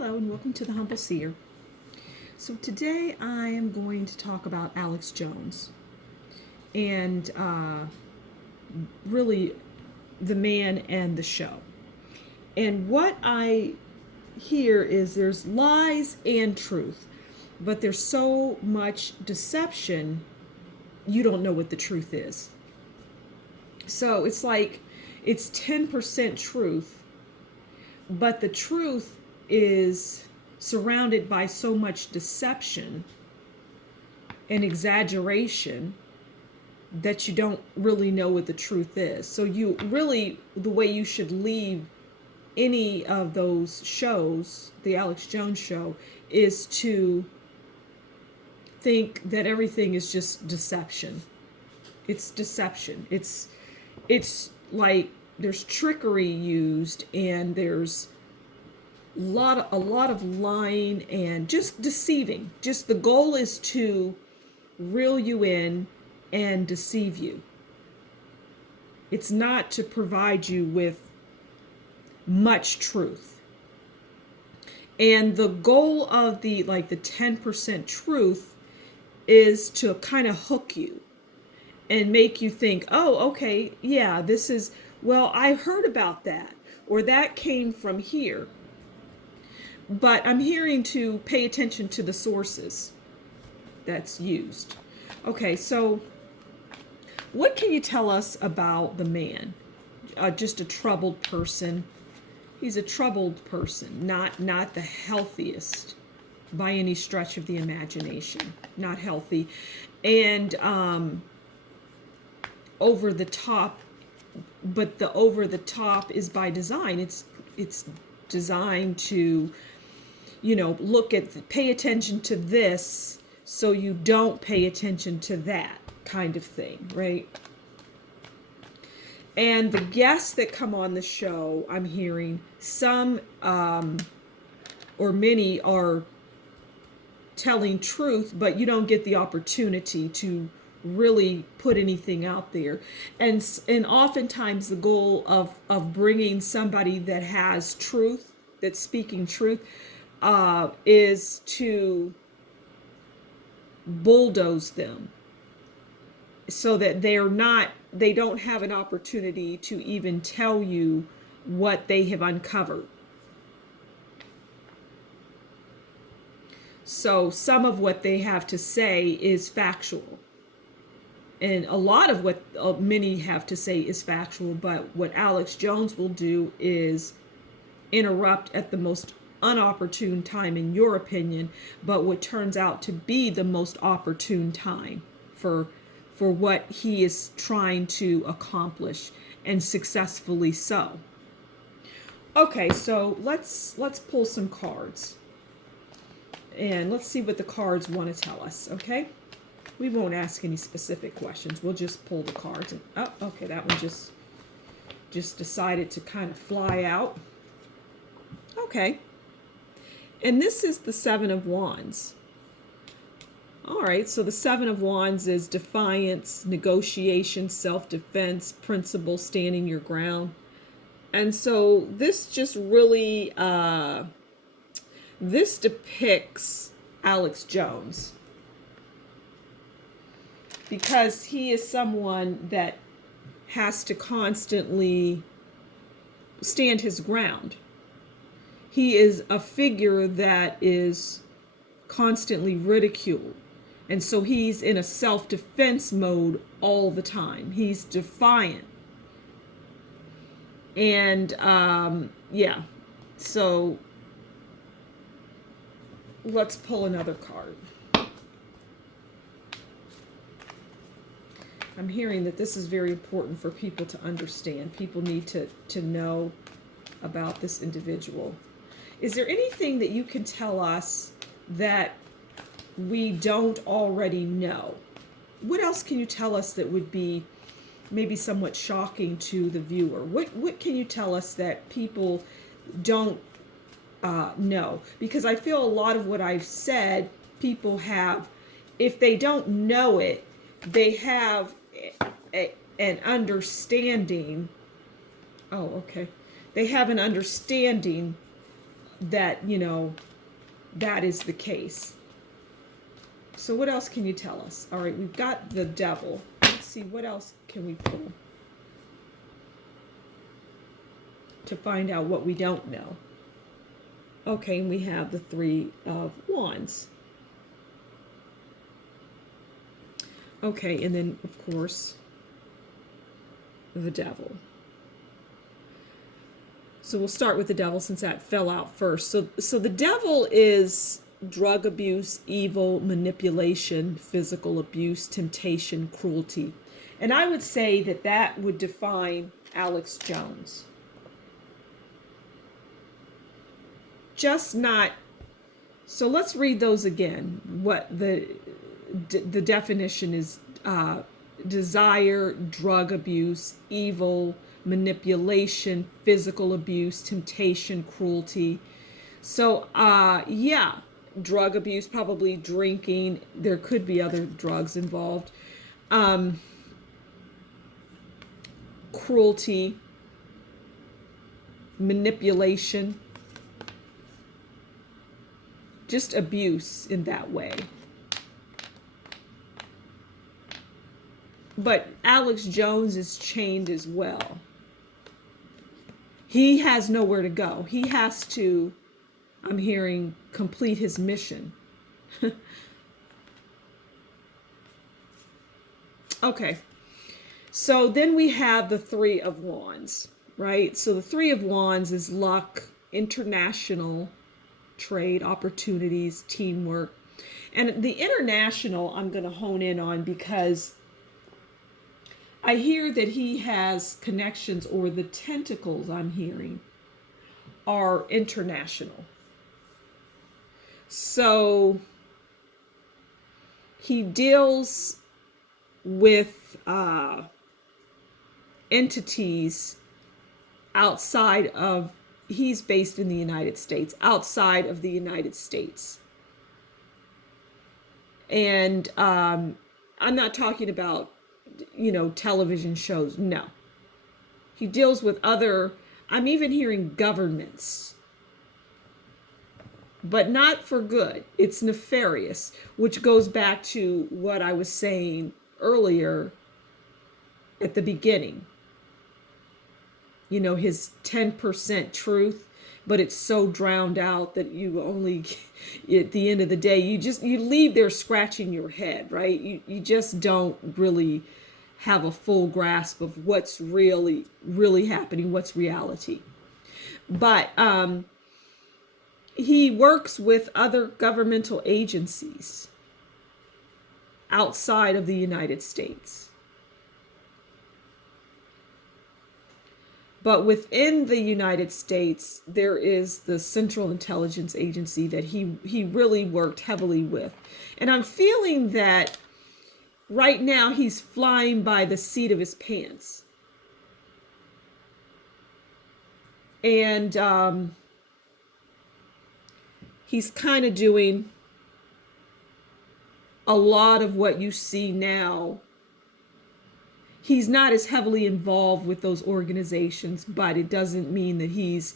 Hello and welcome to the Humble Seer. So today I am going to talk about Alex Jones and really the man and the show. And what I hear is there's lies and truth, but there's so much deception you don't know what the truth is. So it's like it's 10% truth, but the truth is surrounded by so much deception and exaggeration that you don't really know what the truth is. So you really, the way you should leave any of those shows, the Alex Jones show, is to think that everything is just deception. It's deception. It's like there's trickery used, and there's a lot of lying and just deceiving. Just the goal is to reel you in and deceive you. It's not to provide you with much truth. And the goal of the 10% truth is to kind of hook you and make you think, oh, okay, yeah, this is, well, I heard about that, or that came from here. But I'm hearing to pay attention to the sources that's used. Okay, so what can you tell us about the man? Just a troubled person. He's a troubled person, not the healthiest by any stretch of the imagination. Not healthy, and over the top. But the over the top is by design. It's designed to, pay attention to this so you don't pay attention to that kind of thing, right? And the guests that come on the show, I'm hearing some or many are telling truth, but you don't get the opportunity to really put anything out there. And oftentimes the goal of bringing somebody that has truth, that's speaking truth, is to bulldoze them so that they don't have an opportunity to even tell you what they have uncovered. So some of what they have to say is factual. And a lot of what many have to say is factual, but what Alex Jones will do is interrupt at the most unopportune time, in your opinion, but what turns out to be the most opportune time for what he is trying to accomplish, and successfully so. Okay, so let's pull some cards. And let's see what the cards want to tell us, okay? We won't ask any specific questions. We'll just pull the cards. And, oh, okay, that one just decided to kind of fly out. Okay. And this is the Seven of Wands. All right, so the Seven of Wands is defiance, negotiation, self-defense, principle, standing your ground. And so this just really, this depicts Alex Jones, because he is someone that has to constantly stand his ground. He is a figure that is constantly ridiculed. And so he's in a self-defense mode all the time. He's defiant. And yeah, so let's pull another card. I'm hearing that this is very important for people to understand. People need to know about this individual. Is there anything that you can tell us that we don't already know? What else can you tell us that would be maybe somewhat shocking to the viewer? What can you tell us that people don't know? Because I feel a lot of what I've said, people have, if they don't know it, they have an understanding. Oh, okay. They have an understanding that, that is the case. So what else can you tell us? All right, we've got the devil. Let's see, what else can we pull to find out what we don't know? Okay, and we have the Three of Wands. Okay, and then, of course, the devil. So we'll start with the devil since that fell out first. So the devil is drug abuse, evil, manipulation, physical abuse, temptation, cruelty. And I would say that that would define Alex Jones. Just not. So let's read those again. What the definition is: desire, drug abuse, evil, manipulation, physical abuse, temptation, cruelty. So yeah, drug abuse, probably drinking. There could be other drugs involved. Cruelty, manipulation, just abuse in that way. But Alex Jones is chained as well. He has nowhere to go. He has to, I'm hearing, complete his mission. Okay. So then we have the Three of Wands, right? So the Three of Wands is luck, international trade, opportunities, teamwork. And the international I'm going to hone in on because I hear that he has connections, or the tentacles I'm hearing are international. So he deals with entities outside of, he's based in the United States, outside of the United States. And I'm not talking about, television shows. No. He deals with other, I'm even hearing governments, but not for good. It's nefarious, which goes back to what I was saying earlier at the beginning. His 10% truth, but it's so drowned out that you only, at the end of the day, you leave there scratching your head, right? You just don't really have a full grasp of what's really happening, what's reality. But he works with other governmental agencies outside of the United States. But within the United States, there is the Central Intelligence Agency that he really worked heavily with. And I'm feeling that right now he's flying by the seat of his pants. And he's kind of doing a lot of what you see now. He's not as heavily involved with those organizations, but it doesn't mean that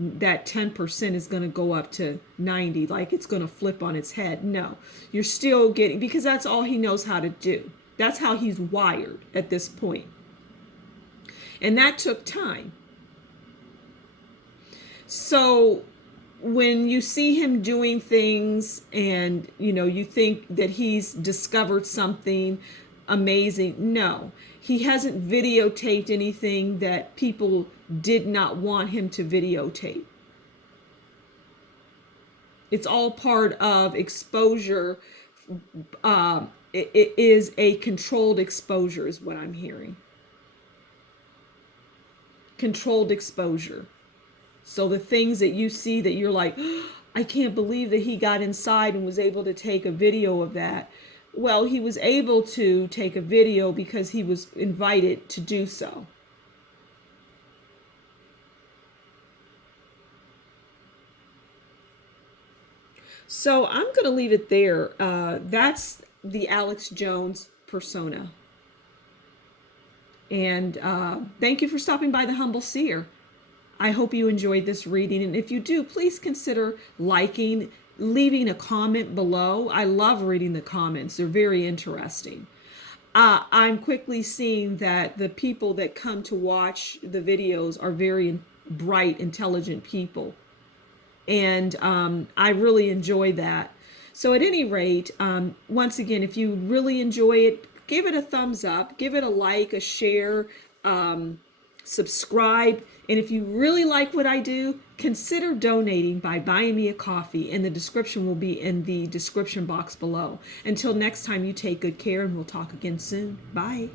that 10% is going to go up to 90, like it's going to flip on its head. No, you're still getting, because that's all he knows how to do. That's how he's wired at this point. And that took time. So when you see him doing things and, you think that he's discovered something amazing, no, he hasn't videotaped anything that people did not want him to videotape. It's all part of exposure. It is a controlled exposure is what I'm hearing. Controlled exposure. So the things that you see that you're like, oh, I can't believe that he got inside and was able to take a video of that. Well, he was able to take a video because he was invited to do so. So I'm going to leave it there. That's the Alex Jones persona. And thank you for stopping by the Humble Seer. I hope you enjoyed this reading. And if you do, please consider liking, leaving a comment below. I love reading the comments, they're very interesting. I'm quickly seeing that the people that come to watch the videos are very bright, intelligent people. And I really enjoy that. So at any rate, once again, if you really enjoy it, give it a thumbs up, give it a like, a share, subscribe. And if you really like what I do, consider donating by buying me a coffee. And the description will be in the description box below. Until next time, you take good care, and we'll talk again soon. Bye.